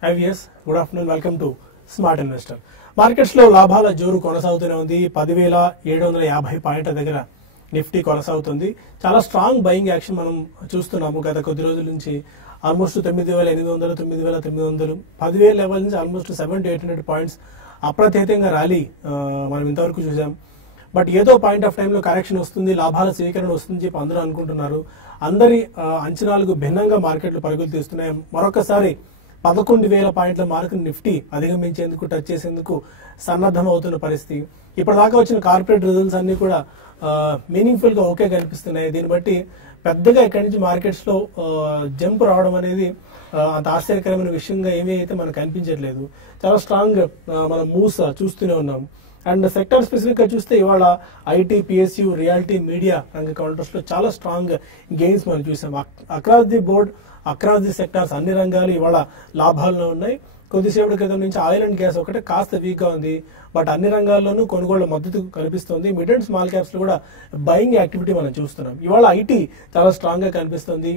IVS, good afternoon. Welcome to Smart Investor. Markets లో లాభాల జోరు కొనసాగుతూనే ఉంది. 10,750 పాయింట్ల దగ్గర నిఫ్టీ కొనసాగుతుంది. చాలా స్ట్రాంగ్ బయింగ్ యాక్షన్ మనం చూస్తున్నాము గత కొద్ది రోజుల నుంచి. ఆల్మోస్ట్ 9,800, 9,900, 10,000 లెవెల్ నుంచి ఆల్మోస్ట్ 700-800 పాయింట్స్ అప్రతిహతంగా ర్యాలీ మనం ఇంతవరకు చూసాం. బట్ ఏదో పాయింట్ ఆఫ్ టైంలో కరెక్షన్ వస్తుంది, లాభాల స్వీకరణ వస్తుందని చెప్పి అందరూ అనుకుంటున్నారు. అందరి అంచనాలకు భిన్నంగా మార్కెట్లు పరుగులు తీస్తున్నాయి. మరొకసారి 11,000 పాయింట్ల మార్కు నిఫ్టీ అధిగమించేందుకు, టచ్ చేసేందుకు సన్నద్ధం అవుతున్న పరిస్థితి. ఇప్పటిదాకా వచ్చిన కార్పొరేట్ రిజల్ట్స్ అన్ని కూడా మీనింగ్ఫుల్ గా ఓకే కనిపిస్తున్నాయి. దీన్ని బట్టి పెద్దగా ఇక్కడి నుంచి మార్కెట్స్ లో జంప్ రావడం అనేది అంత ఆశ్చర్యకరమైన విషయంగా ఏమీ అయితే మనకు కనిపించట్లేదు. చాలా స్ట్రాంగ్ మనం మూవ్స్ చూస్తూనే ఉన్నాం. అండ్ సెక్టర్ స్పెసిఫిక్ గా చూస్తే ఇవాళ ఐటీ, పిఎస్యు, రియాలిటీ, మీడియా రంగ కౌంటర్స్ లో చాలా స్ట్రాంగ్ గెయిన్స్ మనం చూసాం. Across the board, across the sectors అన్ని రంగాలు ఇవాళ లాభాల్లో ఉన్నాయి. కొద్దిసేపటి క్రితం నుంచి ఆయిల్ అండ్ గ్యాస్ ఒకటే కాస్త వీక్ గా ఉంది. బట్ అన్ని రంగాల్లోనూ కొనుగోళ్ల మద్దతు కనిపిస్తుంది. మిడ్ అండ్ స్మాల్ క్యాప్స్ లో కూడా బయింగ్ యాక్టివిటీ మనం చూస్తున్నాం. ఇవాళ ఐటీ చాలా స్ట్రాంగ్ గా కనిపిస్తుంది.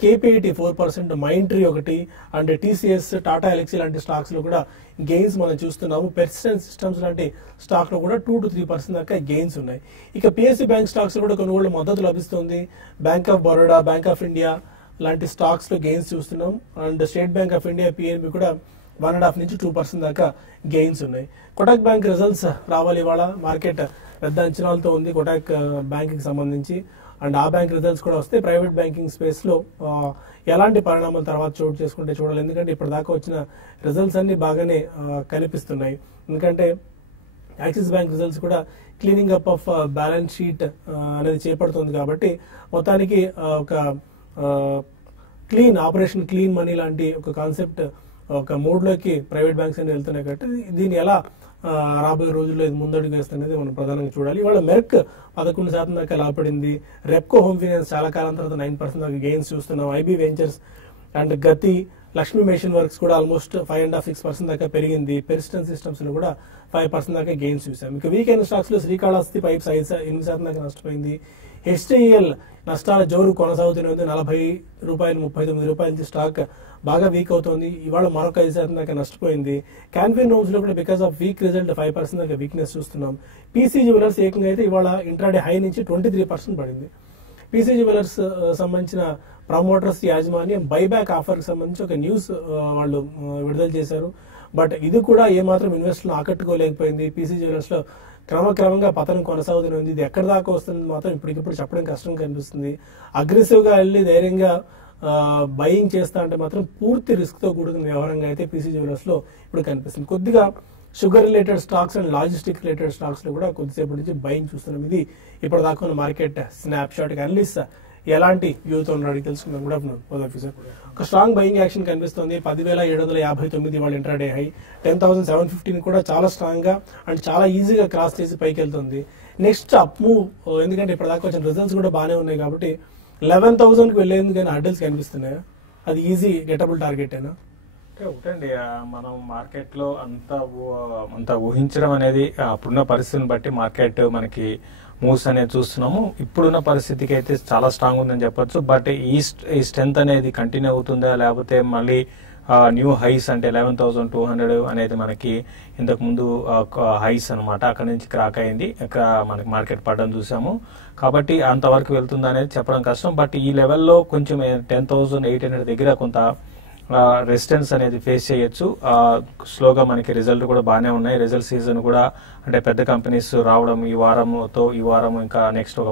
కేపీఐటీ 4%, మైండ్ ట్రీ ఒకటి, అండ్ టీసీఎస్, టాటా ఎలక్సీ లాంటి స్టాక్స్ లో కూడా గెయిన్స్ మనం చూస్తున్నాము. పెర్సిస్టెంట్ సిస్టమ్స్ లాంటి స్టాక్ లో కూడా 2-3% దాకా గెయిన్స్ ఉన్నాయి. ఇక పిఎస్సీ బ్యాంక్ స్టాక్స్ లో కూడా కొనుగోళ్ల మద్దతు లభిస్తుంది. Bank of Baroda, bank of India లాంటి స్టాక్స్ లో గెయిన్స్ చూస్తున్నాం. And state bank of India, PNB కూడా 1.5 నుంచి 2% దాకా గెయిన్స్ ఉన్నాయి. కొటాక్ బ్యాంక్ రిజల్ట్స్ రావాలి ఇవాళ. మార్కెట్ పెద్ద అంచనాలతో ఉంది కొటాక్ బ్యాంక్ కి సంబంధించి. అండ్ ఆ బ్యాంక్ రిజల్ట్స్ కూడా వస్తే ప్రైవేట్ బ్యాంకింగ్ స్పేస్ లో ఎలాంటి పరిణామాలు తర్వాత చోటు చేసుకుంటే చూడాలి. ఎందుకంటే ఇప్పటిదాకా వచ్చిన రిజల్ట్స్ అన్ని బాగానే కనిపిస్తున్నాయి. ఎందుకంటే యాక్సిస్ బ్యాంక్ రిజల్ట్స్ కూడా cleaning up of balance sheet అనేది చేపడుతుంది. కాబట్టి మొత్తానికి ఒక ఆపరేషన్ క్లీన్ మనీ లాంటి ఒక కాన్సెప్ట్, ఒక మోడ్ లోకి ప్రైవేట్ బ్యాంక్స్ అని వెళ్తున్నాయి. కాబట్టి దీన్ని ఎలా రాబోయే రోజుల్లో ఇది ముందడుగు వేస్తున్నది మనం ప్రధానంగా చూడాలి. ఇవాళ మెర్క్ 11% దాకా లాభపడింది. రెప్కో హోమ్ ఫైనాన్స్ చాలా కాలం తర్వాత 9% దాకా గెయిన్స్ చూస్తున్నాం. ఐబీ వెంచర్స్ అండ్ గతి, లక్ష్మీ మెషిన్ వర్క్స్ కూడా ఆల్మోస్ట్ 5.5-6% దాకా పెరిగింది. పెర్సిస్టెంట్ సిస్టమ్స్ లో కూడా 5% దాకా గెయిన్స్ చూసాం. ఇక వీకెండ్ స్టాక్స్ లో శ్రీకాళహస్తి పైప్స్ 8% దాకా నష్టపోయింది. హెచ్టీఎల్ నష్టాల జోరు కొనసాగుతూనే ఉంది. 40 రూపాయలు, 39 రూపాయల నుంచి స్టాక్ బాగా వీక్ అవుతోంది. ఇవాళ మరొక 5% దాకా నష్టపోయింది. క్యాన్ఫిన్ హోమ్స్ లో కూడా బికాస్ ఆఫ్ వీక్ రిజల్ట్ 5% దాకా వీక్నెస్ చూస్తున్నాం. పీసీ జ్యువెలర్స్ ఏకంగా అయితే ఇవాళ ఇంట్రాడే హై నుంచి 23% పడింది. పీసీ జ్యువెలర్స్ సంబంధించిన ప్రమోటర్స్ యాజమాన్యం బైబ్యాక్ ఆఫర్ కి సంబంధించి ఒక న్యూస్ వాళ్ళు విడుదల చేశారు. బట్ ఇది కూడా ఏమాత్రం ఇన్వెస్టర్లు ఆకట్టుకోలేకపోయింది. పీసీ జ్యువెలర్స్ లో క్రమక్రమంగా పతనం కొనసాగుతూనే ఉంది. ఇది ఎక్కడి దాకా వస్తుంది మాత్రం ఇప్పటికిప్పుడు చెప్పడం కష్టం కనిపిస్తుంది. అగ్రెసివ్ గా వెళ్ళి ధైర్యంగా బయింగ్ చేస్తా అంటే మాత్రం పూర్తి రిస్క్ తో కూడుకున్న వ్యవహారంగా అయితే పీసీ జ్యువెలర్స్ లో ఇప్పుడు కనిపిస్తుంది. కొద్దిగా sugar related stocks and logistic related stocks లో కూడా కొద్దిసేపటి నుంచి బయింగ్ చూస్తున్నాం. ఇది ఇప్పటిదాకా ఉన్న మార్కెట్ స్నాప్ షాట్. అనలిస్ట్ ఎలాంటి వ్యూతో ఉన్నాడు తెలుసుకుందాం. Good afternoon officer. ఒక స్ట్రాంగ్ బయింగ్ యాక్షన్ కనిపిస్తుంది. 10,759 వాళ్ళ ఇంట్రాడే హై. 10,715 కూడా చాలా స్ట్రాంగ్ గా అండ్ చాలా ఈజీగా క్రాస్ చేసి పైకి వెళ్తుంది. నెక్స్ట్ అప్ మూవ్, ఎందుకంటే ఇప్పటిదాకా వచ్చిన రిజల్ట్స్ కూడా బాగానే ఉన్నాయి కాబట్టి 11,000 కి వెళ్లేందుకు కానీ అడ్డల్స్ కనిపిస్తున్నాయా? అది ఈజీ గెటబుల్ టార్గెట్ అయినా? ఒకటండి, మనం మార్కెట్ లో అంత ఊహించడం అనేది అప్పుడున్న పరిస్థితిని బట్టి మార్కెట్ మనకి మూవ్స్ అనేది చూస్తున్నాము. ఇప్పుడున్న పరిస్థితికి అయితే చాలా స్ట్రాంగ్ ఉందని చెప్పొచ్చు. బట్ ఈ స్ట్రెంత్ అనేది కంటిన్యూ అవుతుందా, లేకపోతే మళ్ళీ న్యూ హైస్ అంటే 11,200 అనేది మనకి ఇంతకు ముందు హైస్ అనమాట, అక్కడ నుంచి క్రాక్ అయింది. మనకి మార్కెట్ పడడం చూసాము. కాబట్టి అంతవరకు వెళ్తుందా అనేది చెప్పడం కష్టం. బట్ ఈ లెవెల్లో కొంచెం 10,800 దగ్గర కొంత రెసిస్టెన్స్ అనేది ఫేస్ చేయొచ్చు. స్లోగా మనకి రిజల్ట్ కూడా బాగానే ఉన్నాయి. రిజల్ట్ సీజన్ కూడా అంటే పెద్ద కంపెనీస్ రావడం ఈ వారం ఇంకా నెక్స్ట్ ఒక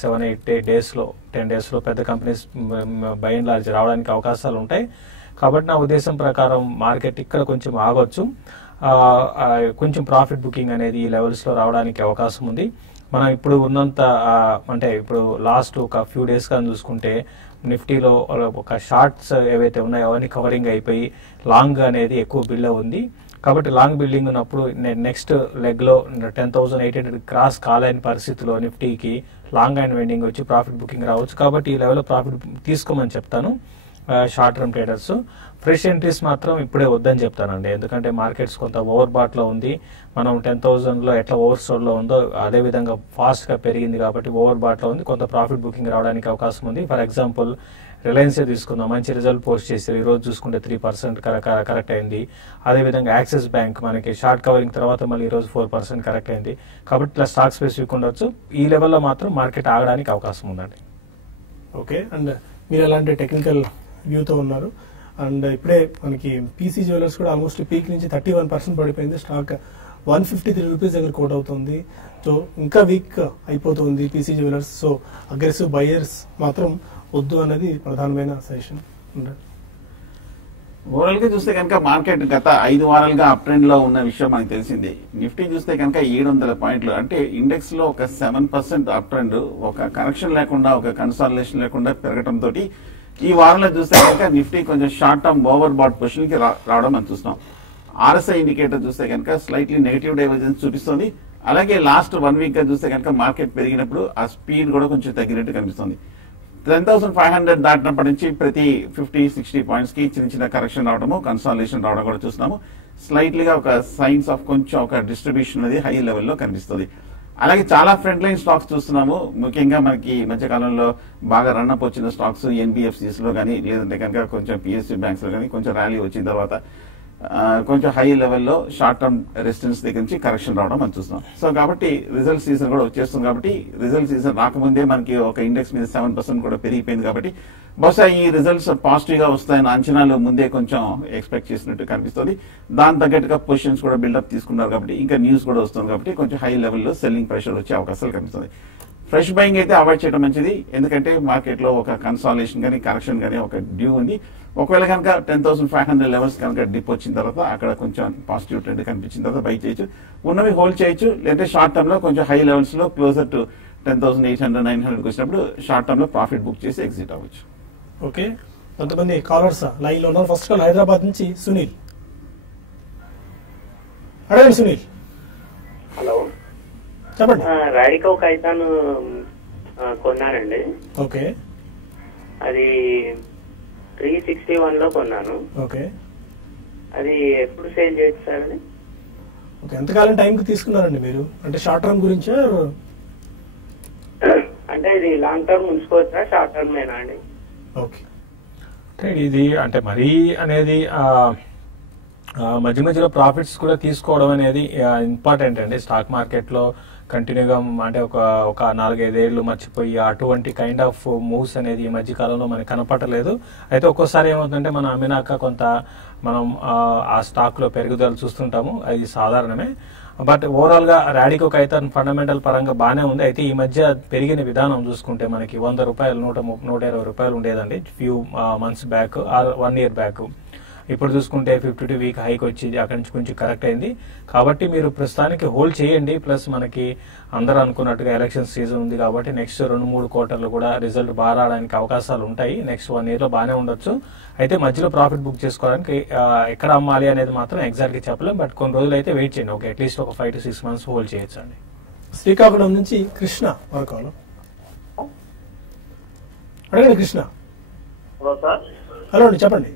7-8 డేస్ లో 10 డేస్ లో పెద్ద కంపెనీస్ బై అండ్ లార్జ్ రావడానికి అవకాశాలు ఉంటాయి. కాబట్టి నా ఉద్దేశం ప్రకారం మార్కెట్ ఇక్కడ కొంచెం ఆగొచ్చు. కొంచెం ప్రాఫిట్ బుకింగ్ అనేది ఈ లెవెల్స్ లో రావడానికి అవకాశం ఉంది. మనం ఇప్పుడు ఉన్నంత అంటే ఇప్పుడు లాస్ట్ ఒక ఫ్యూ డేస్ గా చూసుకుంటే నిఫ్టీలో ఒక షార్ట్స్ ఏవైతే ఉన్నాయో అవన్నీ కవరింగ్ అయిపోయి లాంగ్ అనేది ఎక్కువ బిల్డ్ ఉంది. కాబట్టి లాంగ్ బిల్డింగ్ ఉన్నప్పుడు నెక్స్ట్ లెగ్ లో 10,800 క్రాస్ కాలేని పరిస్థితిలో నిఫ్టీకి లాంగ్ అండ్ వెండింగ్ వచ్చి ప్రాఫిట్ బుకింగ్ రావచ్చు. కాబట్టి ఈ లెవెల్లో ప్రాఫిట్ తీసుకోమని చెప్తాను. Short term traders. Fresh entries మాత్రం ఇప్పుడే వద్దని చెప్తానండి, ఎందుకంటే మార్కెట్స్ కొంత ఓవర్ బాట్ లో ఉంది. మనం 10,000 లో ఎట్లా ఓవర్ సోల్డ్ లో ఉందో అదే విధంగా ఫాస్ట్ గా పెరిగింది కాబట్టి ఓవర్ బాట్ లో ఉంది, కొంత ప్రాఫిట్ బుకింగ్ రావడానికి అవకాశం ఉంది. ఫర్ ఎగ్జాంపుల్ రిలయన్స్ తీసుకుందాం, మంచి రిజల్ట్ పోస్ట్ చేశారు, ఈ రోజు చూసుకుంటే 3% కరెక్ట్ అయింది. అదేవిధంగా యాక్సిస్ బ్యాంక్ మనకి షార్ట్ కవరింగ్ తర్వాత మళ్ళీ ఈ రోజు 4% కరెక్ట్ అయింది. కాబట్టి ఇట్లా స్టాక్ స్పెసిఫిక్ ఉండొచ్చు. ఈ లెవెల్లో మాత్రం మార్కెట్ ఆగడానికి అవకాశం ఉందండి. ఓకే, అండ్ మీరు ఎలాంటి టెక్నికల్ వ్యూతో ఉన్నారు? అండ్ ఇప్పుడే మనకి పీసీ జ్యువెలర్స్ కూడా ఆల్మోస్ట్ పీక్ నుంచి 31% పడిపోయింది. స్టాక్ 153 రూపీస్ దగ్గర కోట్ అవుతుంది. సో ఇంకా వీక్ అయిపోతుంది PC jewellers. So aggressive buyers మాత్రం వద్దు అనేది ప్రధానమైన సజెషన్. ఓవరాల్ గా చూస్తే కనుక మార్కెట్ గత 5 వారాలుగా అప్ ట్రెండ్ లో ఉన్న విషయం మనకు తెలిసింది. నిఫ్టీ చూస్తే కనుక 700 పాయింట్లు, అంటే ఇండెక్స్ లో ఒక 7% అప్ ట్రెండ్, ఒక కరెక్షన్ లేకుండా, ఒక కన్సాలిడేషన్ లేకుండా పెరగడం తోటి ఈ వారంలో చూస్తే కనుక నిఫ్టీ కొంచెం short term over bat position కి రావడం మనం చూస్తున్నాం. ఆర్ఎస్ఐ ఇండికేటర్ చూస్తే కనుక స్లైట్లీ నెగిటివ్ డైవర్జెన్స్ చూపిస్తుంది. అలాగే లాస్ట్ 1 వీక్ గా చూస్తే కనుక మార్కెట్ పెరిగినప్పుడు ఆ స్పీడ్ కూడా కొంచెం తగ్గినట్టు కనిపిస్తుంది. 10,500 దాటినప్పటి నుంచి ప్రతి 50-60 పాయింట్స్ కి చిన్న చిన్న కరెక్షన్ రావడము, కన్సాలిడేషన్ రావడం కూడా చూస్తున్నాము. స్లైట్లీగా ఒక సైన్స్ ఆఫ్ కొంచెం ఒక డిస్ట్రిబ్యూషన్ అనేది హై లెవెల్లో కనిపిస్తుంది. అలాగే చాలా ఫ్రంట్ లైన్ స్టాక్స్ చూస్తున్నాము. ముఖ్యంగా మనకి ఈ మధ్య కాలంలో బాగా రన్అప్ వచ్చిన స్టాక్స్ ఎన్బిఎఫ్సిస్ లో కానీ, లేదంటే కనుక కొంచెం పిఎస్యూ బ్యాంక్స్ లో కానీ కొంచెం ర్యాలీ వచ్చిన తర్వాత కొంచెం హై లెవెల్లో షార్ట్ టర్మ్ రెసిస్టెన్స్ దగ్గర నుంచి కరెక్షన్ రావడం మనం చూస్తున్నాం. సో కాబట్టి రిజల్ట్ సీజన్ కూడా వచ్చేస్తుంది కాబట్టి రిజల్ట్ సీజన్ రాకముందే మనకి ఒక ఇండెక్స్ మీద 7% కూడా పెరిగిపోయింది కాబట్టి బహుశా ఈ రిజల్ట్స్ పాజిటివ్ గా వస్తాయన్న అంచనాలు ముందే కొంచెం ఎక్స్పెక్ట్ చేసినట్టు కనిపిస్తుంది. దాని తగ్గట్టుగా పొజిషన్స్ కూడా బిల్డప్ తీసుకున్నారు కాబట్టి ఇంకా న్యూస్ కూడా వస్తుంది కాబట్టి కొంచెం హై లెవెల్లో సెల్లింగ్ ప్రెషర్ వచ్చే అవకాశాలు కనిపిస్తుంది. ఫ్రెష్ బయింగ్ అయితే అవాయిడ్ చేయడం మంచిది, ఎందుకంటే మార్కెట్ లో ఒక కన్సాలిడేషన్ కానీ కరెక్షన్ కానీ ఒక డ్యూ ఉంది. ఒకవేళ కనుక 10,500 లెవెల్స్ కనుక డిప్ వచ్చిన తర్వాత అక్కడ కొంచెం పాజిటివ్ ట్రెండ్ కనిపించిన తర్వాత బై చేయొచ్చు, ఉన్నవి హోల్డ్ చేయొచ్చు. లేదంటే షార్ట్ టర్మ్ లో కొంచెం హై లెవెల్స్ లో క్లోజర్ టు 10,800-900 వచ్చినప్పుడు షార్ట్ టర్మ్ లో ప్రాఫిట్ బుక్ చేసి ఎగ్జిట్ అవ్వచ్చు. ఓకే, కొంతమంది కాలర్స్ లైన్ లో ఉన్నారు. ఫస్ట్ కాల్ హైదరాబాద్ నుంచి సునీల్. అడగండి సునీల్. హలో, చెప్పండి. రాడికో కైతాన్ కొన్నానండి. ఓకే, అది 361 లో కొన్నాను. ఓకే, అది ఎప్పుడు సేల్ చేయొచ్చు సార్? అది ఓకే, ఎంతకాలం టైంకి తీసుకున్నారండి మీరు? అంటే షార్ట్ టర్మ్ గురించా? అంటే ఇది లాంగ్ టర్మ్ ఉంచుకోవచ్చా, షార్ట్ టర్మ్ ఏనా అండి? ఓకే, అంటే ఇది అంటే మరీ అనేది మధ్య మధ్యలో ప్రాఫిట్స్ కూడా తీసుకోవడం అనేది ఇంపార్టెంట్ అండి. స్టాక్ మార్కెట్ లో కంటిన్యూగా అంటే ఒక 4-5 ఏళ్ళు మర్చిపోయి అటువంటి కైండ్ ఆఫ్ మూవ్స్ అనేది ఈ మధ్య కాలంలో మనకి కనపడలేదు. అయితే ఒక్కోసారి ఏమవుతుందంటే మనం అమ్మినాక కొంత మనం ఆ స్టాక్ లో పెరుగుదల చూస్తుంటాము, అది సాధారణమే. బట్ ఓవరాల్ గా రాడికో కైతాన్ ఫండమెంటల్ పరంగా బాగానే ఉంది. అయితే ఈ మధ్య పెరిగిన విధానం చూసుకుంటే మనకి 100 రూపాయలు 120 రూపాయలు ఉండేదండి few months back or 1 year back. ఇప్పుడు చూసుకుంటే 52 వీక్ హైక్ వచ్చింది, అక్కడి నుంచి కొంచెం కరెక్ట్ అయింది. కాబట్టి మీరు ప్రస్తుతానికి హోల్డ్ చేయండి. ప్లస్ మనకి అందరూ అనుకున్నట్టుగా ఎలక్షన్ సీజన్ ఉంది కాబట్టి నెక్స్ట్ 2-3 క్వార్టర్లు కూడా రిజల్ట్ బాగా రావడానికి అవకాశాలు ఉంటాయి. నెక్స్ట్ 1 ఇయర్ లో బాగానే ఉండొచ్చు. అయితే మధ్యలో ప్రాఫిట్ బుక్ చేసుకోవడానికి ఎక్కడ అమ్మాలి అనేది మాత్రం ఎగ్జాక్ట్ గా చెప్పలేం. బట్ కొన్ని రోజులు అయితే వెయిట్ చేయండి. ఓకే, అట్లీస్ట్ ఒక 5 to 6 months హోల్డ్ చేయొచ్చు అండి. శ్రీకాకుళం నుంచి కృష్ణ మరొకరు. అడగండి కృష్ణ. హలో అండి, చెప్పండి.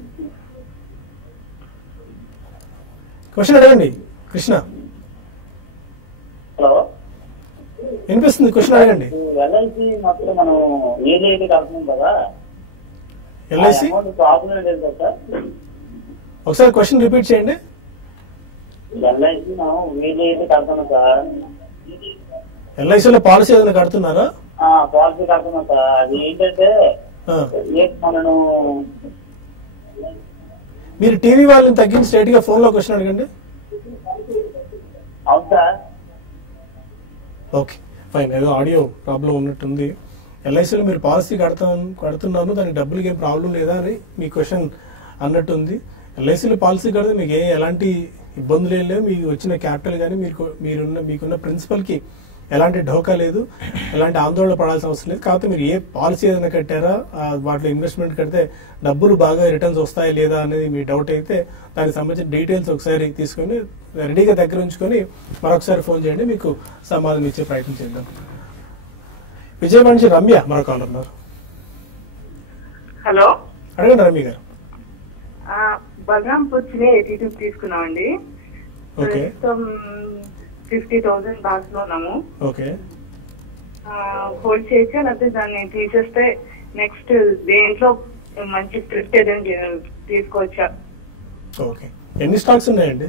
క్వశ్చన్ అడగండి కృష్ణ. హలో, వినిపిస్తుంది, క్వశ్చన్ అడగండి. ఎల్ఐసి మొత్తం మనం ఏదైతే కడుతున్నాం కదా, ఎల్ఐసి ప్రాబ్లం లేదు కదా సార్? ఒకసారి క్వశ్చన్ రిపీట్ చేయండి. ఎల్ఐసి మనం ఏదైతే కడుతున్నాం సార్, ఎల్ఐసిలో పాలసీ ఏదైనా కడుతున్నారా? పాలసీ కడుతున్నాం సార్. అది ఏంటంటే మనం మీరు టీవీ వాళ్ళని తగ్గించి స్ట్రైట్ గా ఫోన్ లో క్వశ్చన్ అడగండి. అవును సార్. Okay, fine. ఏదో ఆడియో ప్రాబ్లం ఉన్నట్టుంది. ఎల్ఐసిలో మీరు పాలసీ కడుతున్నాను, దానికి డబ్బులకి ఏం ప్రాబ్లం లేదా అని మీ క్వశ్చన్ అన్నట్టుంది. ఎల్ఐసిలో పాలసీ కడితే మీకు ఎలాంటి ఇబ్బందులు ఏం లేవు. మీకు వచ్చిన క్యాపిటల్ కానీ మీకున్న ప్రిన్సిపల్ కి ఎలాంటి ఢోకా లేదు, ఎలాంటి ఆందోళన పడాల్సిన అవసరం లేదు. కాకపోతే మీరు ఏ పాలసీ ఏదైనా కట్టారా, వాటిలో ఇన్వెస్ట్మెంట్ కడితే డబ్బులు బాగా రిటర్న్స్ వస్తాయా లేదా అనేది మీ డౌట్ అయితే దానికి సంబంధించిన డీటెయిల్స్ ఒకసారి తీసుకొని రెడీగా దగ్గర ఉంచుకొని మరొకసారి ఫోన్ చేయండి, మీకు సమాధానం ఇచ్చే ప్రయత్నం చేద్దాం. విజయవాడ నుంచి రమ్య మరొక కాల్ ఉన్నారు. హలో, అడగండి రమ్య గారు. బలరాంపూర్ 82 తీసుకున్నామండి. ఓకే. 50,000 బాక్స్ లో ఉన్నాము. ఓకే. హోల్డ్ చేయొచ్చా లేకపోతే దాన్ని తీసేస్తే నెక్స్ట్ దేంట్లో మంచి ట్రిప్ ఏదైనా తీసుకోవచ్చా? ఓకే. ఎన్ని స్టాక్స్ ఉన్నాయండి?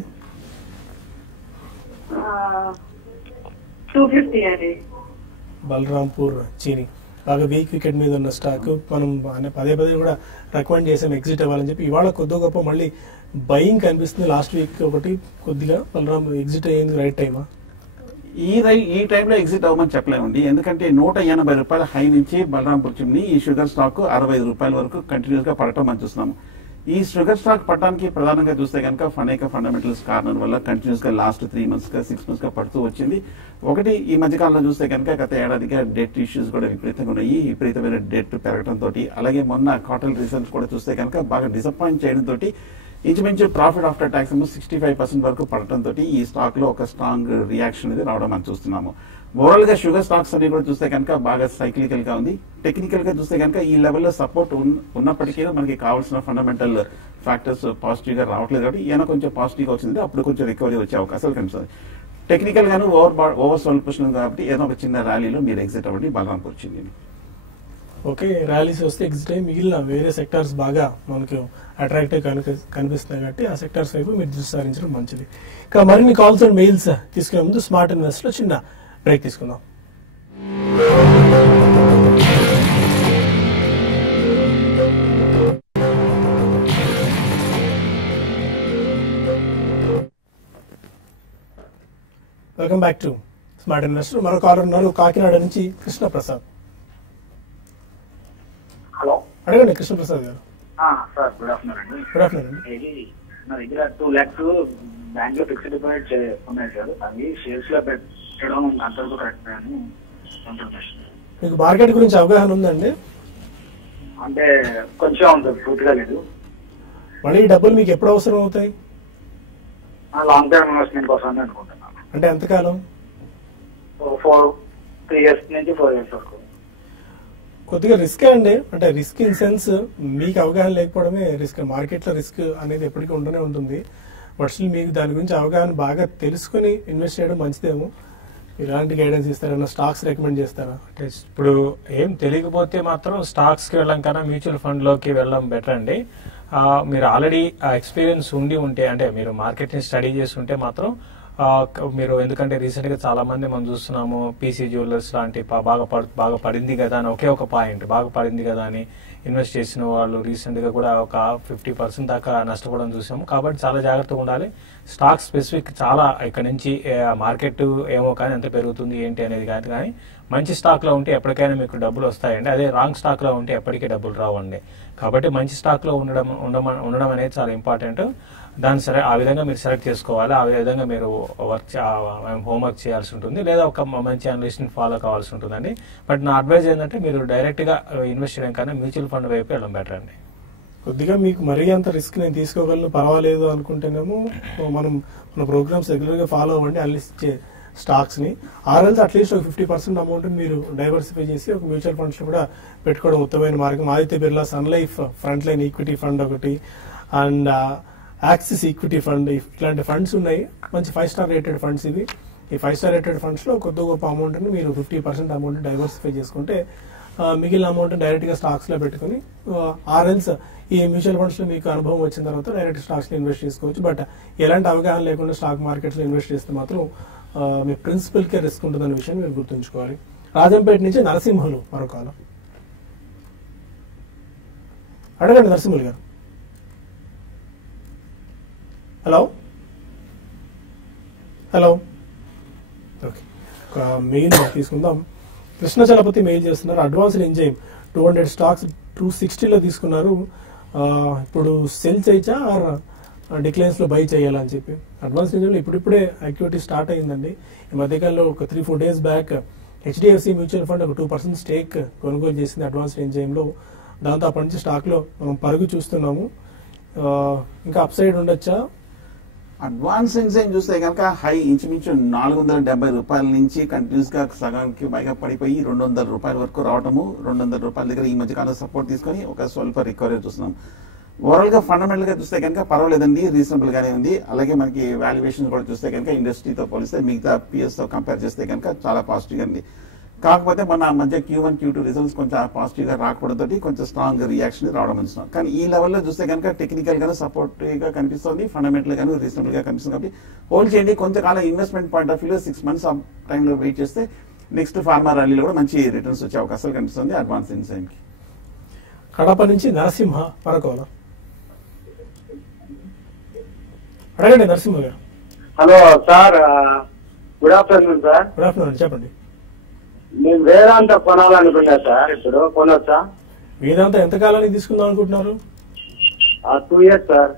250 అండి. బలరాంపూర్ చీని బాగా వీక్ వికెట్ మీద ఉన్న స్టాక్. మనం పదే పదే కూడా రికమెండ్ చేసాం ఎగ్జిట్ అవ్వాలని చెప్పి. ఇవాళ కొద్ది గొప్ప మళ్ళీ బయింగ్ కనిపిస్తుంది. లాస్ట్ వీక్ ఒకటి కొద్దిగా బలరాం ఎగ్జిట్ అయ్యేందుకు రైట్ టైమా? ఈ టైంలో ఎగ్జిట్ అవ్వమని చెప్పలేమండి. ఎందుకంటే 180 రూపాయల హై నుంచి బలరాంపూర్ చిమ్ని ఈ షుగర్ స్టాక్ 65 రూపాయల వరకు కంటిన్యూస్ గా పడటం మనం చూస్తున్నాము. ఈ షుగర్ స్టాక్ పడటానికి ప్రధానంగా చూస్తే కనుక అనేక ఫండమెంటల్స్ కారణం వల్ల కంటిన్యూస్ గా లాస్ట్ 3 months గా 6 months గా పడుతూ వచ్చింది. ఒకటి, ఈ మధ్యకాలంలో చూస్తే కనుక గత ఏడాదిగా డెట్ ఇష్యూస్ కూడా విపరీతంగా ఉన్నాయి. విపరీతమైన డెట్ పెరగడంతో, అలాగే మొన్న క్వార్టర్ రిజల్ట్స్ కూడా చూస్తే కనుక బాగా డిసప్పాయింట్ చేయడంతో ఇంచుమించు ప్రాఫిట్ ఆఫ్టర్ ట్యాక్స్ 65% వరకు పడటంతో ఈ స్టాక్ లో ఒక స్ట్రాంగ్ రియాక్షన్ అనేది రావడం మనం చూస్తున్నాము. ఓవరాల్ గా షుగర్ స్టాక్స్ అన్ని కూడా చూస్తే కనుక బాగా సైక్లికల్ గా ఉంది. టెక్నికల్ గా చూస్తే కనుక ఈ లెవెల్లో సపోర్ట్ ఉన్నప్పటికీ మనకి కావాల్సిన ఫండమెంటల్ ఫ్యాక్టర్స్ పాజిటివ్ గా రావట్లేదు కాబట్టి ఈయన కొంచెం పాజిటివ్ గా వచ్చింది. అప్పుడు కొంచెం రికవరీ వచ్చే అవకాశాలు కనిపిస్తుంది. టెక్నికల్ గాను ఓవర్ సోల్యూషన్ కాబట్టి ఏదో ఒక చిన్న ర్యాలీలో మీరు ఎగ్జిట్ అవ్వండి బలరాంపూర్ వచ్చింది. ఓకే. ర్యాలీస్ వస్తే ఎగ్జిట్ అయ్యి మిగిలిన వేరే సెక్టార్స్ బాగా మనకు అట్రాక్టివ్ కనిపిస్తున్నాయి కాబట్టి ఆ సెక్టార్స్ వైపు మీరు దృష్టి సారించడం మంచిది. ఇంకా మరిన్ని కాల్స్ అండ్ మెయిల్స్ తీసుకునే ముందు స్మార్ట్ ఇన్వెస్ట్ లో చిన్న బ్రేక్ తీసుకుందాం. Welcome back to smart investor. మరో కాలర్ ఉన్నారు కాకినాడ నుంచి కృష్ణప్రసాద్. హలో, అడగండి కృష్ణప్రసాద్ గారు. సార్ గుడ్ ఆఫ్టర్నూన్ అండి. గుడ్ ఆఫ్టర్నూన్ అండి. నా దగ్గర 2 lakhs బ్యాంక్ లో ఫిక్స్డ్ డిపాజిట్ ఉన్నాయి సార్. అవి షేర్స్ లో పెట్టడం అంతవరకు కరెక్ట్ అని ఇన్ఫర్మేషన్. మీకు మార్కెట్ గురించి అవగాహన ఉందండి? అంటే కొంచెం ఉంది, పూర్తిగా లేదు. మళ్ళీ ఈ డబ్బులు మీకు ఎప్పుడు అవసరం అవుతాయి? లాంగ్ టర్మ్ ఇన్వెస్ట్మెంట్ కోసం అనుకుంటున్నాను. అంటే ఎంతకాలం? 3 years నుంచి 4 years వరకు. కొద్దిగా రిస్క్ అండి. అంటే రిస్క్ ఇన్ సెన్స్ మీకు అవగాహన లేకపోవడమే రిస్క్. మార్కెట్ లో రిస్క్ అనేది ఎప్పటికీ ఉంటూనే ఉంటుంది. బట్ స్టిల్ మీకు దాని గురించి అవగాహన బాగా తెలుసుకుని ఇన్వెస్ట్ చేయడం మంచిదేమో. ఇలాంటి గైడెన్స్ ఇస్తారా? స్టాక్స్ రికమెండ్ చేస్తారా? అంటే ఇప్పుడు ఏం తెలియకపోతే మాత్రం స్టాక్స్ కి వెళ్ళడం కన్నా మ్యూచువల్ ఫండ్ లోకి వెళ్ళడం బెటర్ అండి. మీరు ఆల్రెడీ ఎక్స్పీరియన్స్ ఉండి ఉంటే, అంటే మీరు మార్కెట్ ని స్టడీ చేసి ఉంటే మాత్రం మీరు, ఎందుకంటే రీసెంట్ గా చాలా మంది మనం చూస్తున్నాము పీసీ జ్యువెలర్స్ లాంటి బాగా పడింది కదా అని ఒకే ఒక పాయింట్ బాగా పడింది కదా అని ఇన్వెస్ట్ చేసిన వాళ్ళు రీసెంట్ గా కూడా ఒక 50% దాకా నష్టపోవడం చూసాము. కాబట్టి చాలా జాగ్రత్తగా ఉండాలి. స్టాక్ స్పెసిఫిక్ చాలా ఇక్కడ నుంచి మార్కెట్ ఏమో కానీ ఎంత పెరుగుతుంది ఏంటి అనేది కాదు, కానీ మంచి స్టాక్ లో ఉంటే ఎప్పటికైనా మీకు డబ్బులు వస్తాయండి. అదే రాంగ్ స్టాక్ లో ఉంటే ఎప్పటికీ డబ్బులు రావండి. కాబట్టి మంచి స్టాక్ లో ఉండడం అనేది చాలా ఇంపార్టెంట్. దాన్ని ఆ విధంగా మీరు సెలెక్ట్ చేసుకోవాలి. ఆ విధంగా మీరు హోంవర్క్ చేయాల్సి ఉంటుంది, లేదా ఒక మంచి అనలిస్ట్ ని ఫాలో కావాల్సి ఉంటుందండి. బట్ నా అడ్వైజ్ ఏంటంటే మీరు డైరెక్ట్ గా ఇన్వెస్ట్ చేయడం కన్నా మ్యూచువల్ ఫండ్ వైపు వెళ్ళడం బెటర్ అండి. కొద్దిగా మీకు మరీ అంత రిస్క్ నేను తీసుకోగలను పర్వాలేదు అనుకుంటేనేమో మన ప్రోగ్రామ్స్ రెగ్యులర్ గా ఫాలో అవ్వండి. అనలిస్ట్ స్టాక్స్ ని ఆర్ఎల్స్ అట్లీస్ట్ ఒక 50% అమౌంట్ మీరు డైవర్సిఫై చేసి ఒక మ్యూచువల్ ఫండ్స్ లో కూడా పెట్టుకోవడం ఉత్తమమైన మార్గం. Aditya Birla Sun Life Frontline Equity Fund ఒకటి, అండ్ యాక్సిస్ ఈక్విటీ ఫండ్, ఇట్లాంటి ఫండ్స్ ఉన్నాయి. మంచి 5-star రేటెడ్ ఫండ్స్ ఇవి. ఈ 5-star రేటెడ్ ఫండ్స్ లో కొద్ది గొప్ప అమౌంట్ ని మీరు 50% అమౌంట్ డైవర్సిఫై చేసుకుంటే మిగిలిన అమౌంట్ డైరెక్ట్ గా స్టాక్స్ లో పెట్టుకుని, ఆర్ఎల్స్ ఈ మ్యూచువల్ ఫండ్స్ లో మీకు అనుభవం వచ్చిన తర్వాత డైరెక్ట్ స్టాక్స్ లో ఇన్వెస్ట్ చేసుకోవచ్చు. బట్ ఎలాంటి అవగాహన లేకుండా స్టాక్ మార్కెట్స్ లో ఇన్వెస్ట్ చేస్తే మాత్రం మీ ప్రిన్సిపల్ కే రిస్క్ ఉంటుందన్న విషయాన్ని మీరు గుర్తుంచుకోవాలి. రాజంపేట నుంచి నరసింహులు మరొక అడగండి నరసింహులు గారు. హలో హలో ఓకే, ఒక మెయిల్ తీసుకుందాం. కృష్ణచలపతి మెయిల్ చేస్తున్నారు. అడ్వాన్స్డ్ ఎంజైమ్ 200 స్టాక్స్ 260లో తీసుకున్నారు. ఇప్పుడు సెల్ చేయొచ్చా ఆర్ డిక్లైన్స్ లో బై చేయాలని చెప్పి. అడ్వాన్స్ ఎంజైమ్ లో ఇప్పుడిప్పుడే యాక్టివిటీ స్టార్ట్ అయిందండి. ఈ మధ్యకాలంలో ఒక 3-4 days back HDFC mutual fund ఒక 2% స్టేక్ కొనుగోలు చేసింది అడ్వాన్స్డ్ ఎంజైమ్ లో. దాంతో అప్పటి నుంచి స్టాక్ లో మనం పరుగు చూస్తున్నాము. ఇంకా అప్ సైడ్ ఉండొచ్చా? అడ్వాన్స్ ఎంజైమ్ చూస్తే కనుక హై ఇంచుమించు 470 రూపాయల నుంచి కంటిన్యూస్ గా సగానికి పైగా పడిపోయి 200 రూపాయల వరకు రావడము, 200 రూపాయల దగ్గర ఈ మధ్య కాలంలో సపోర్ట్ తీసుకొని ఒక స్వల్ప రికవరీ చూస్తున్నాం. ఓవరాల్ గా ఫండమెంటల్ గా చూస్తే కనుక పర్వాలేదండి, రీజనబుల్ గానే ఉంది. అలాగే మనకి వాల్యుయేషన్ కూడా చూస్తే కనుక ఇండస్ట్రీతో పోలిస్తే మిగతా పిఎస్ తో కంపేర్ చేస్తే కనుక చాలా పాజిటివ్ గా ఉంది. కాకపోతే మన మధ్య Q1 Q2 రిజల్ట్స్ కొంచెం పాజిటివ్ గా రాకపోవడంతో కొంచెం స్ట్రాంగ్ రియాక్షన్ రావడం చూస్తున్నాం. కానీ ఈ లెవెల్లో చూస్తే కనుక టెక్నికల్ గాను సపోర్టివ్ గా కనిపిస్తుంది, ఫండమెంటల్ గాను రీజనబుల్ గా కనిపిస్తుంది. కాబట్టి హోల్డ్ చేయండి. కొంతకాలం ఇన్వెస్ట్మెంట్ పాయింట్ ఆఫ్ వ్యూలో 6 months టైంలో వెయిట్ చేస్తే నెక్స్ట్ ఫార్మా ర్యాలీలో కూడా మంచి రిటర్న్స్ వచ్చే అవకాశాలు కనిపిస్తుంది అడ్వాన్స్ ఎంజైమ్ కి. కడప నుంచి నరసింహ మరొకవాల. అడగండి నరసింహ గారు. Hello sir, good afternoon sir. Good afternoon, చెప్పండి. మేము వేదాంత కొనాలనుకున్నా సార్, ఇప్పుడు కొనొచ్చా? వేదాంత ఎంత కాలానికి తీసుకుందాం అనుకుంటున్నారు? 2 years సార్.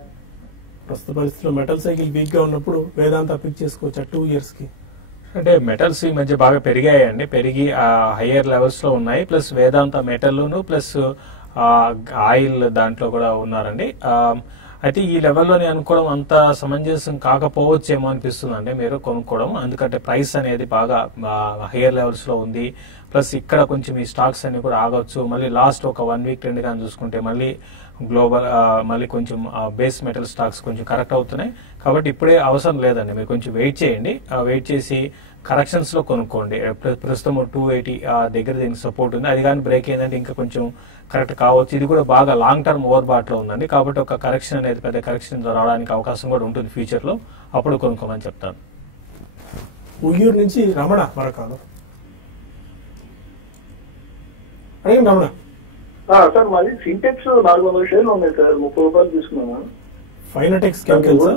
ప్రస్తుత పరిస్థితిలో మెటల్ సైకిల్ వీక్ గా ఉన్నప్పుడు వేదాంత పిక్ చేసుకోవచ్చా 2 years కి? అంటే మెటల్స్ ఈ మధ్య బాగా పెరిగాయండి, పెరిగి హయ్యర్ లెవెల్స్ లో ఉన్నాయి. ప్లస్ వేదాంత మెటల్ ప్లస్ ఆయిల్ దాంట్లో కూడా ఉన్నారండి. అయితే ఈ లెవెల్లో నేను అనుకోవడం అంత సమంజసం కాకపోవచ్చేమో అనిపిస్తుంది అండి మీరు కొనుక్కోవడం. ఎందుకంటే ప్రైస్ అనేది బాగా హయ్యర్ లెవెల్స్ లో ఉంది. ప్లస్ ఇక్కడ కొంచెం ఈ స్టాక్స్ అన్ని కూడా ఆగొచ్చు. మళ్ళీ లాస్ట్ ఒక 1 week ట్రెండ్ కానీ చూసుకుంటే మళ్ళీ గ్లోబల్ మళ్ళీ కొంచెం బేస్ మెటల్ స్టాక్స్ కొంచెం కరెక్ట్ అవుతున్నాయి. కాబట్టి ఇప్పుడే అవసరం లేదండి, మీరు కొంచెం వెయిట్ చేయండి. వెయిట్ చేసి కరెక్షన్స్ లో కొనుక్కోండి. ప్రస్తుతం 280 దగ్గర దీనికి సపోర్ట్ ఉంది. అది కానీ బ్రేక్ అయిందంటే ఇంకా కొంచెం కరెక్ట్ కావచ్చు. ఇది కూడా బాగా లాంగ్ టర్మ్ ఓవర్ బాట్ లో ఉందండి. కాబట్టి ఒక కరెక్షన్ అనేది పెద్ద కరెక్షన్ రావడానికి అవకాశం కూడా ఉంటుంది ఫ్యూచర్ లో. అప్పుడు కొనుక్కోమని చెప్తాను. ఉయ్యూరు నుంచి రమణ మరొకవాల. అడగండి రమణ. సార్ మాది సింటెక్స్ 400 షేర్లు ఉన్నాయి సార్, 30 రూపాయలు తీసుకున్నాను. ఫైనటెక్స్ కెమికల్స్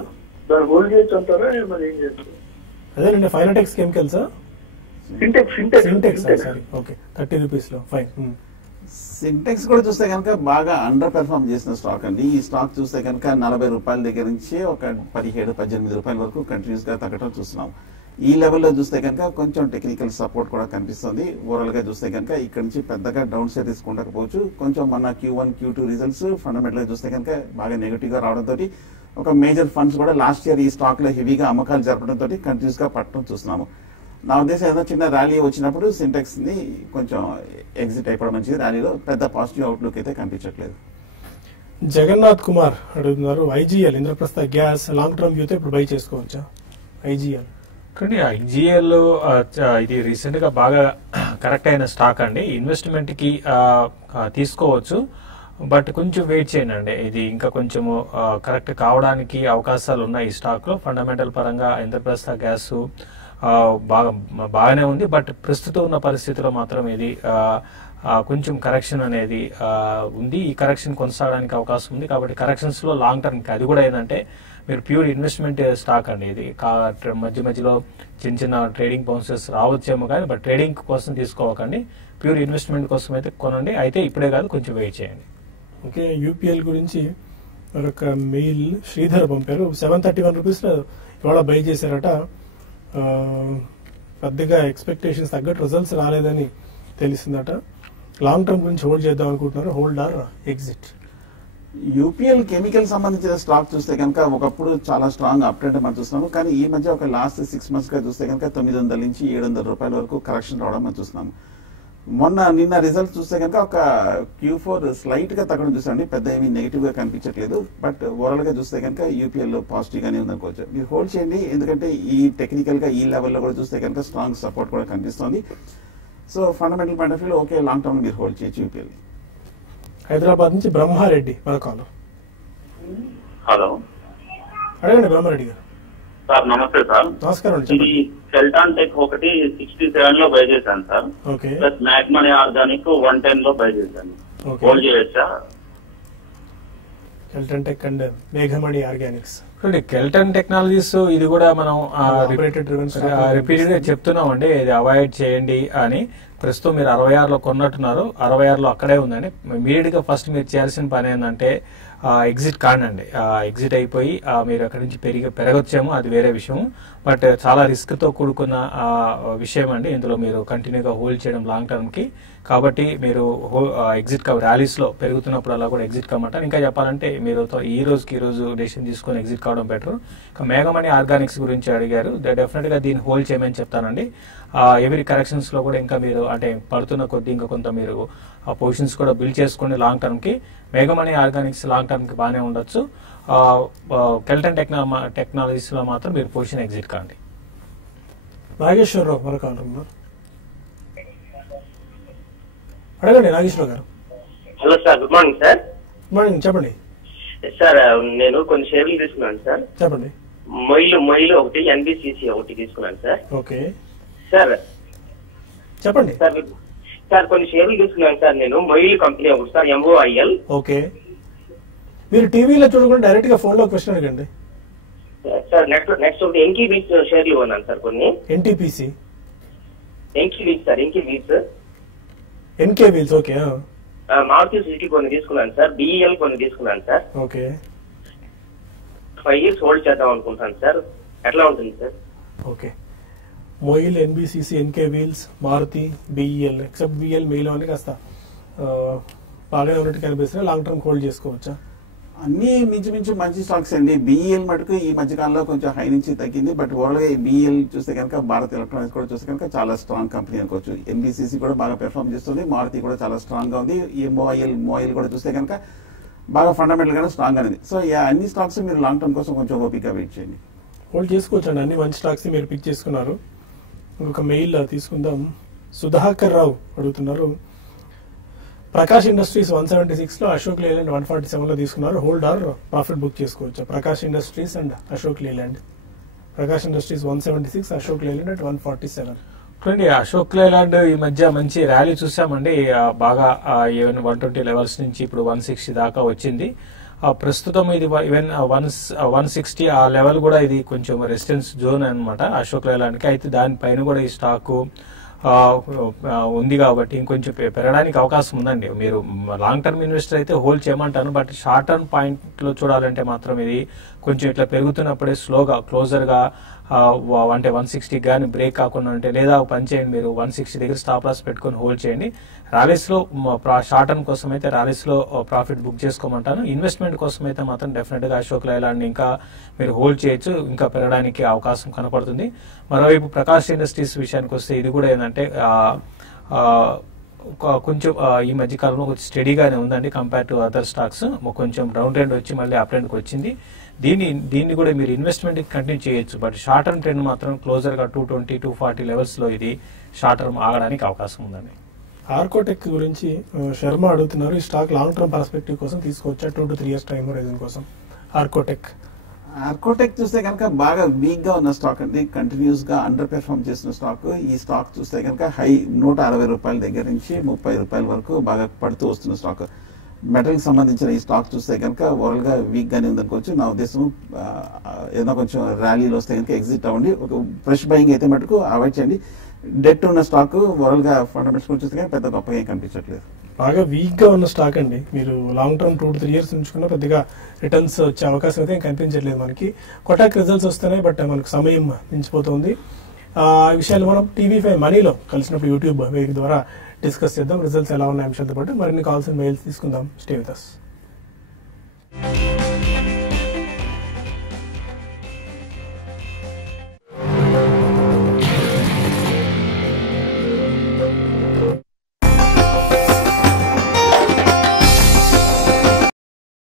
దాన్ని హోల్డ్ చేయొచ్చు అంటారా, మరి ఏం చేస్తారు? అదేనండి, Fineotex chemicals Sintex sorry, okay, 30 rupees లో ఫైన్. సింటెక్స్ కూడా చూస్తే కనుక బాగా అండర్ పెర్ఫార్మ్ చేసిన స్టాక్ అండి. ఈ స్టాక్ చూస్తే కనుక 40 రూపాయల దగ్గర నుంచి ఒక 17-18 రూపాయల వరకు కంటిన్యూస్ గా తగ్గడం చూస్తున్నాం. ఈ లెవెల్లో చూస్తే కనుక కొంచెం టెక్నికల్ సపోర్ట్ కూడా కనిపిస్తుంది. ఓవరాల్ గా చూస్తే కనుక ఇక్కడ నుంచి పెద్దగా డౌన్ సైడ్ రిస్క్ ఉండకపోవచ్చు. కొంచెం మన Q1 Q2 రిజల్ట్స్ ఫండమెంటల్ గా చూస్తే కనుక బాగా నెగిటివ్ గా రావడంతో ఒక మేజర్ ఫండ్స్ కూడా లాస్ట్ ఇయర్ ఈ స్టాక్ లో హెవీగా అమ్మకాలు జరపడంతో కంటిన్యూస్ గా పట్టడం చూస్తున్నాము. నా ఉద్దేశం ఏదో చిన్న ర్యాలీ వచ్చినప్పుడు సింటెక్స్ ని కొంచెం ఎగ్జిట్ అయిపోవడం మంచిది. ర్యాలీలో పెద్ద పాజిటివ్ అవుట్లుక్ అయితే కనిపించట్లేదు. జగన్నాథ్ కుమార్ అడుగుతున్నారు, IGL Indraprastha gas long term వ్యూతో ఇప్పుడు బై చేసుకోవచ్చా? IGL కానీ IGL ఇది రీసెంట్ గా బాగా కరెక్ట్ అయిన స్టాక్ అండి. ఇన్వెస్ట్మెంట్ కి తీసుకోవచ్చు, బట్ కొంచెం వెయిట్ చేయండి అండి. ఇది ఇంకా కొంచెము కరెక్ట్ కావడానికి అవకాశాలు ఉన్నాయి ఈ స్టాక్ లో. ఫండమెంటల్ పరంగా ఇంద్రప్రస్థ గ్యాస్ బాగానే ఉంది, బట్ ప్రస్తుతం ఉన్న పరిస్థితిలో మాత్రం ఇది కొంచెం కరెక్షన్ అనేది ఉంది. ఈ కరెక్షన్ కొనసాగడానికి అవకాశం ఉంది. కాబట్టి కరెక్షన్స్ లో లాంగ్ టర్మ్ అది కూడా ఏంటంటే మీరు ప్యూర్ ఇన్వెస్ట్మెంట్ స్టాక్ అండి. ఇది మధ్య మధ్యలో చిన్న చిన్న ట్రేడింగ్ బౌన్సెస్ రావచ్చేమో కానీ, బట్ ట్రేడింగ్ కోసం తీసుకోవకండి. ప్యూర్ ఇన్వెస్ట్మెంట్ కోసం అయితే కొనండి. అయితే ఇప్పుడే కాదు, కొంచెం వెయిట్ చేయండి. ఓకే, UPL గురించి మరొక మెయిల్ శ్రీధర్ పంపారు. 731 రూపీస్ లో ఇవాళ బై చేశారట. పెద్దగా ఎక్స్పెక్టేషన్స్ తగ్గట్టు రిజల్ట్స్ రాలేదని తెలిసిందట. లాంగ్ టర్మ్ గురించి హోల్డ్ చేద్దాం అనుకుంటున్నారు, hold or exit? UPL chemical సంబంధించిన స్టాక్ చూస్తే కనుక ఒకప్పుడు చాలా స్ట్రాంగ్ అప్ ట్రెండ్ మనం చూస్తున్నాము. కానీ ఈ మధ్య ఒక లాస్ట్ 6 months గా చూస్తే కనుక 900 నుంచి 700 రూపాయల వరకు కరెక్షన్ రావడం మనం చూస్తున్నాము. నిన్న రిజల్ట్స్ చూస్తే కనుక ఒక Q4 స్లైట్ గా తగ్గడం చూసామండి. పెద్ద ఏమీ నెగిటివ్ గా కనిపించట్లేదు. బట్ ఓవరాల్ గా చూస్తే కనుక UPL పాజిటివ్ గానే ఉందనుకోవచ్చు. మీరు హోల్డ్ చేయండి, ఎందుకంటే ఈ టెక్నికల్ గా ఈ లెవెల్లో కూడా చూస్తే కనుక స్ట్రాంగ్ సపోర్ట్ కూడా కనిపిస్తుంది. సో ఫండమెంటల్ పాయింట్ ఆఫ్ వ్యూలో ఓకే, లాంగ్ టర్మ్ మీరు హోల్డ్ చేయొచ్చు UPL. హైదరాబాద్ నుంచి బ్రహ్మారెడ్డి మరొకరు. హలో, అడగండి బ్రహ్మారెడ్డి గారు. సార్ నమస్తే సార్. నమస్కారం. ఇది సెల్టాన్ టెక్ ఒకటి 67 లో బై చేశాను సార్. ఓకే, ప్లస్ మ్యాగ్మనీ ఆర్గానిక్ 110 లో బై చేశాను. ఓకే. హోల్డ్ చేయొచ్చా? కెల్టన్ టెక్ అండ్ మేఘమణి ఆర్గానిక్స్. కెల్టన్ టెక్నాలజీస్ ఇది కూడా మనం రిపీటెడ్ గా చెప్తున్నాం అండి, ఇది అవాయిడ్ చేయండి అని. ప్రస్తుతం మీరు 66 లో కొన్నట్టున్నారు, 66 లో అక్కడే ఉందండి. ఇమీడియట్ గా ఫస్ట్ మీరు చేయాల్సిన పని ఏంటంటే ఎగ్జిట్ కాండి. ఎగ్జిట్ అయిపోయి మీరు అక్కడి నుంచి పెరగొచ్చేమో అది వేరే విషయం, బట్ చాలా రిస్క్ తో కూడుకున్న విషయం అండి. ఇందులో మీరు కంటిన్యూగా హోల్డ్ చేయడం లాంగ్ టర్మ్ కి. కాబట్టి మీరు ఎగ్జిట్ ర్యాలీస్ లో పెరుగుతున్నప్పుడు అలా కూడా ఎగ్జిట్ కమ్మంటారు. ఇంకా చెప్పాలంటే మీరు ఈ రోజు డెసిషన్ తీసుకొని ఎగ్జిట్ కావడం బెటర్. ఇక మేఘమణి ఆర్గానిక్స్ గురించి అడిగారు, డెఫినెట్ గా దీన్ని హోల్డ్ చేయమని చెప్తానండి. ఎవరీ కరెక్షన్స్ లో కూడా ఇంకా మీరు అంటే పడుతున్న కొద్ది ఇంకా కొంత మీరు ఆ పొజిషన్స్ కూడా బిల్డ్ చేసుకోండి లాంగ్ టర్మ్ కి. మేఘమణి ఆర్గానిక్స్ లాంగ్ టర్మ్ కి బాగానే ఉండొచ్చు. కెల్టన్ టెక్నాలజీస్ లో మాత్రం మీరు పొజిషన్ ఎగ్జిట్ కాండి. నాగేశ్వరరావు మరొక కాల్ ఉన్నారు, అడగండి నాగేశ్వరరావు గారు. Hello sir, good morning sir. Good morning, చెప్పండి సార్. నేను కొన్ని షేర్లు తీసుకున్నాను సార్. చెప్పండి. మొయిల్ ఒకటి, ఎన్బిసిసి ఒకటి తీసుకున్నాను సార్. ఓకే సార్ చెప్పండి. సార్ కొన్ని షేర్లు తీసుకున్నాను సార్ నేను. మొయిల్ కంపెనీ ఒకటి సార్, MOIL. ఓకే, మీరు టీవీలో చూడకుండా డైరెక్ట్ గా ఫోన్ లో క్వశ్చన్ అడగండి సార్. నెక్స్ట్ ఒకటి ఎంకీ బీచ్ షేర్లు కొన్నాను సార్ కొన్ని. ఎన్టీపీసీ, ఎంకీ బీచ్ సార్, ఎంకీ బీచ్, ఎన్కే వీల్స్. ఓకే, మారుతి సుజుకి కొన్ని తీసుకున్నాను సార్. BEL కొన్ని తీసుకున్నాను సార్. ఓకే, 5 years హోల్డ్ చేద్దాం అనుకుంటాను సార్. ఎట్లా ఉంటుంది sir? Okay, MOIL, NBCC, NK Wheels, Maruti, BEL. Except BEL MOIL అని కాస్త బాగానే ఉన్నట్టు కనిపిస్తున్నాయి. లాంగ్ టర్మ్ హోల్డ్ చేసుకోవచ్చా? అన్ని మించుమించు మంచి స్టాక్స్ అండి. BEL మటుకు ఈ మధ్య కాలంలో కొంచెం హై నుంచి తగ్గింది, బట్ ఓవరాల్ గా BEL చూస్తే కనుక భారత్ ఎలక్ట్రానిక్స్ కూడా చూస్తే కనుక చాలా స్ట్రాంగ్ కంపెనీ అనుకోవచ్చు. NBCC కూడా బాగా పెర్ఫార్మ్ చేస్తుంది, మారుతి కూడా చాలా స్ట్రాంగ్ గా ఉంది. MOIL కూడా చూస్తే కనుక బాగా ఫండమెంటల్ గా స్ట్రాంగ్ అనేది. సో అన్ని స్టాక్స్ మీరు లాంగ్ టర్మ్ కోసం కొంచెం ఓపిక వెయిట్ చేయండి, హోల్డ్ చేసుకోవచ్చు అండి. అన్ని మంచి స్టాక్స్ మీరు పిక్ చేసుకున్నారు. ఇంకొక మెయిల్ తీసుకుందాం. సుధాకర్ రావు అడుగుతున్నారు, ప్రకాష్ ఇండస్ట్రీస్ 176 లో, అశోక్ లేలాండ్ 147 లో తీసుకున్నారు. హోల్డ్ ఆర్ ప్రాఫిట్ బుక్ చేసుకోవచ్చు? Prakash Industries and Ashok Leyland. Prakash Industries 176, Ashok Leyland at 147. చూడండి, అశోక్ లేలాండ్ ఈ మధ్య మంచి ర్యాలీ చూసామండి. బాగా ఈవెన్ 120 లెవెల్స్ నుంచి ఇప్పుడు 160 దాకా వచ్చింది. ప్రస్తుతం ఇది ఈవెన్ 160 ఆ లెవెల్ కూడా ఇది కొంచెం రెసిస్టెన్స్ జోన్ అనమాట అశోక్ లేలాండ్ కి. అయితే దానిపైన కూడా ఈ స్టాక్ ఉంది కాబట్టి ఇంకొంచెం పెరగడానికి అవకాశం ఉందండి. మీరు లాంగ్ టర్మ్ ఇన్వెస్టర్ అయితే హోల్డ్ చేయమంటాను, బట్ షార్ట్ టర్మ్ పాయింట్ లో చూడాలంటే మాత్రం ఇది కొంచెం ఇట్లా పెరుగుతున్నప్పుడే స్లోగా క్లోజర్ గా అంటే 160 కానీ బ్రేక్ కాకుండా ఉంటే, లేదా పని చేయండి మీరు 160 దగ్గర స్టాప్ లాస్ పెట్టుకొని హోల్డ్ చేయండి. ర్యాలీస్ లో షార్ట్ టర్మ్ కోసం అయితే ర్యాలీస్ లో ప్రాఫిట్ బుక్ చేసుకోమంటాను. ఇన్వెస్ట్మెంట్ కోసం అయితే మాత్రం డెఫినెట్ గా అశోక్ లేలాండ్ ఇంకా మీరు హోల్డ్ చేయొచ్చు, ఇంకా పెరగడానికి అవకాశం కనపడుతుంది. మరోవైపు ప్రకాష్ ఇండస్ట్రీస్ విషయానికి వస్తే ఇది కూడా ఏంటంటే కొంచెం ఈ మధ్య కాలంలో కొంచెం స్టడీగానే ఉందండి కంపేర్ టు అదర్ స్టాక్స్. కొంచెం డౌన్ ట్రెండ్ వచ్చి మళ్ళీ అప్ ట్రెండ్కి వచ్చింది. దీన్ని కూడా మీరు ఇన్వెస్ట్మెంట్ కంటిన్యూ చేయొచ్చు, బట్ షార్ట్ టర్మ్ ట్రెండ్ మాత్రం క్లోజర్ గా 220, 240 లెవెల్స్ లో ఇది షార్ట్ టర్మ్ ఆగడానికి అవకాశం ఉందండి. ఆర్కోటెక్ గురించి శర్మ అడుగుతున్నారు, ఈ స్టాక్ లాంగ్ టర్మ్ పర్స్పెక్టివ్ కోసం తీసుకోవచ్చా? 2 to 3 years టైం హోరైజన్ కోసం. ఆర్కోటెక్ చూస్తే కనుక బాగా వీక్ గా ఉన్న స్టాక్ అండి, కంటిన్యూస్ గా అండర్ పెర్ఫార్మ్ చేసిన స్టాక్. ఈ స్టాక్ చూస్తే కనుక హై 160 రూపాయల దగ్గర నుంచి 30 రూపాయల వరకు బాగా పడుతూ వస్తున్న స్టాక్. మెటల్ కి సంబంధించిన ఈ స్టాక్ చూస్తే కనుక ఓవరాల్ గా వీక్ గానే ఉందనుకోవచ్చు. నా ఉద్దేశం ఏదైనా కొంచెం ర్యాలీలో వస్తే కనుక ఎగ్జిట్ అవ్వండి. ఒక ఫ్రెష్ బయింగ్ అయితే మటుకు అవాయిడ్ చేయండి. డెట్ ఉన్న స్టాక్ ఓవరాల్ గా ఫండమెంటల్స్ చూస్తే కానీ పెద్ద గొప్పగా ఏం కనిపించట్లేదు. బాగా వీక్ గా ఉన్న స్టాక్ అండి. మీరు లాంగ్ టర్మ్ 2 to 3 years ఉంచుకున్నా పెద్దగా రిటర్న్స్ వచ్చే అవకాశం అయితే కనిపించట్లేదు మనకి. కొటాక్ రిజల్ట్స్ వస్తున్నాయి, బట్ మనకు సమయం మించిపోతుంది. ఆ విషయాలు మనం TV5 మనీలో కలిసినప్పుడు యూట్యూబ్ వేదిక ద్వారా డిస్కస్ చేద్దాం. రిజల్ట్స్ ఎలా ఉన్నాయి అంశాలతో పాటు మరిన్ని కాల్స్ అండ్ మెయిల్స్ తీసుకుందాం. Stay with us.